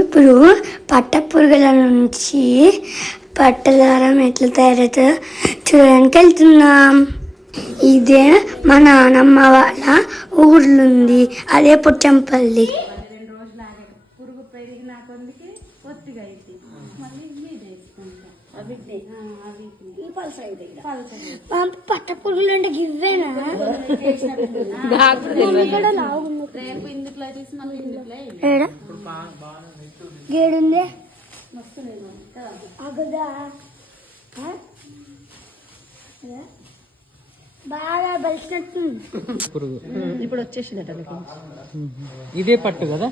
ఇప్పుడు పట్టపురుగుల నుంచి పట్టదారం ఎట్లా తయారవుతుందో చూడడానికి వెళ్తున్నాం. ఇదే మా నానమ్మ వాళ్ళ ఊర్లుంది, అదే పుచ్చంపల్లి. పురుగు పెరిగిన కొందికి ఒత్తిగా అయితే మళ్ళీ పట్ట పురుగులు అంటే గివ్వేనా? రేపు ఇందులో తీసి మళ్ళీ ఇందులో గేడుందే బాగా బలిసినట్టుంది. ఇప్పుడు వచ్చేసిందట. ఇదే పట్టు కదా,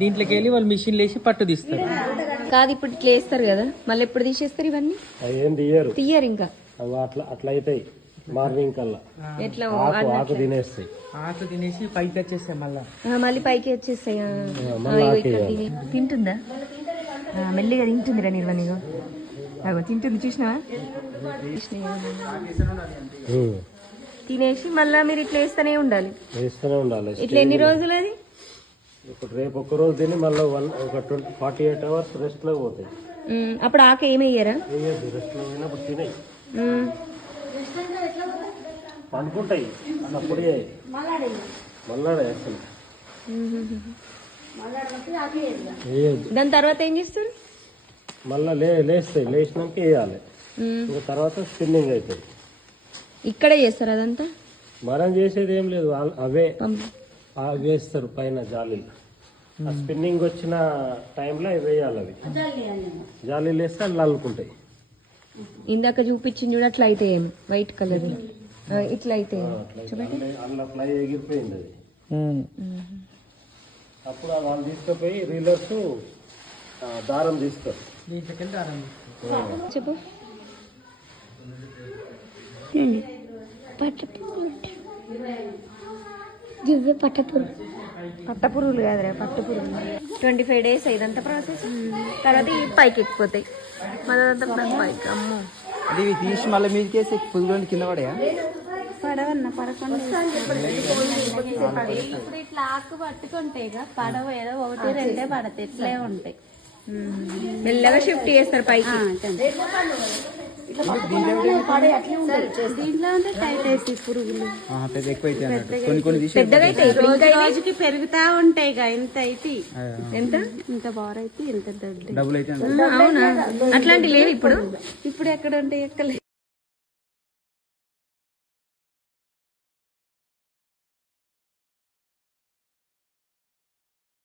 దీంట్లోకి వెళ్ళి వాళ్ళు మిషన్ లేసి పట్టు తీస్తారు. కాదు, ఇప్పుడు ఇట్లా వేస్తారు కదా, మళ్ళీ ఎప్పుడు తీసేస్తారు ఇవన్నీ? ఏం తీయరు ఇంకా. అట్లా అవుతాయి. మార్నింగ్ కల్లా ఎట్లా ఆకు తినేస్తాయి. ఆకు తినేసి పైకి వచ్చేస్తాయి. మళ్ళీ పైకి వచ్చేస్తాయి. తింటుందా? మెల్లిగా తింటుందిరా నిర్వనిగో. తింటుంది, చూసినావా? తినేసి మళ్ళా మీరు ఇట్లా వేస్తూనే ఉండాలి. ఇట్లా ఎన్ని రోజులు? అది ఇప్పుడు రేపు ఒక్క రోజు తిని మళ్ళీ ఒక 48 hours రెస్ట్ లో పోతాయి. అప్పుడు ఆకు ఏమయ్యారా? రెస్ట్ లో పోయినప్పుడు తినాయి, పండుకుంటాయి. అప్పుడు మళ్ళాడే అసలు దాని తర్వాత ఏం చేస్తారు? మళ్ళా లేస్తాయి. లేచినాక వేయాలి. ఇంకా తర్వాత స్పిన్నింగ్ అవుతుంది. ఇక్కడే చేస్తారు అదంతా? మనం చేసేది ఏం లేదు, అవే వేస్తారు పైన జాలీలు. ఆ స్పిన్నింగ్ వచ్చిన టైంలో అవి వేయాలి. అవి జాలీలు వేస్తే అవి అల్లుకుంటాయి. ఇందాక చూపించింది చూడ అట్లా అయితే ఏమి వైట్ కలర్ ఇట్లా అయితే అందులో ఫ్లై ఎగిరిపోయింది అది. అప్పుడు వాళ్ళు తీసుకుపోయి రీలర్స్ దారం తీస్తారు. చెప్పు. పట్టపురుగులు కాదురా, పట్టపురుగులు. 25 days ఇదంతా ప్రాసెస్. తర్వాత ఈ పైకి ఎక్కిపోతాయి. మళ్ళీ పైకి. అమ్మో, అది తీసి మళ్ళీ మీదకేసి పురుగులు కింద పడయా? పడవన్న పడకుండా ఇప్పుడు ఇట్లా ఆకు పట్టుకుంటే పడవ ఏదో 1-2 పడతాయి, ఇట్లే ఉంటాయి. మెల్లగా షిఫ్ట్ చేస్తారు పైకి. దీంట్లో ఉంటే టైట్ అయితే పురుగులు పెద్దగా అయితే రోజుకి పెరుగుతా ఉంటాయి. ఇంత అయితే ఎంత ఇంత బార్ అయితే ఇంత డబ్బులు అయితే. అవునా? అట్లాంటి లేవు ఇప్పుడు. ఇప్పుడు ఎక్కడ ఉంటాయి? ఎక్కలేదు.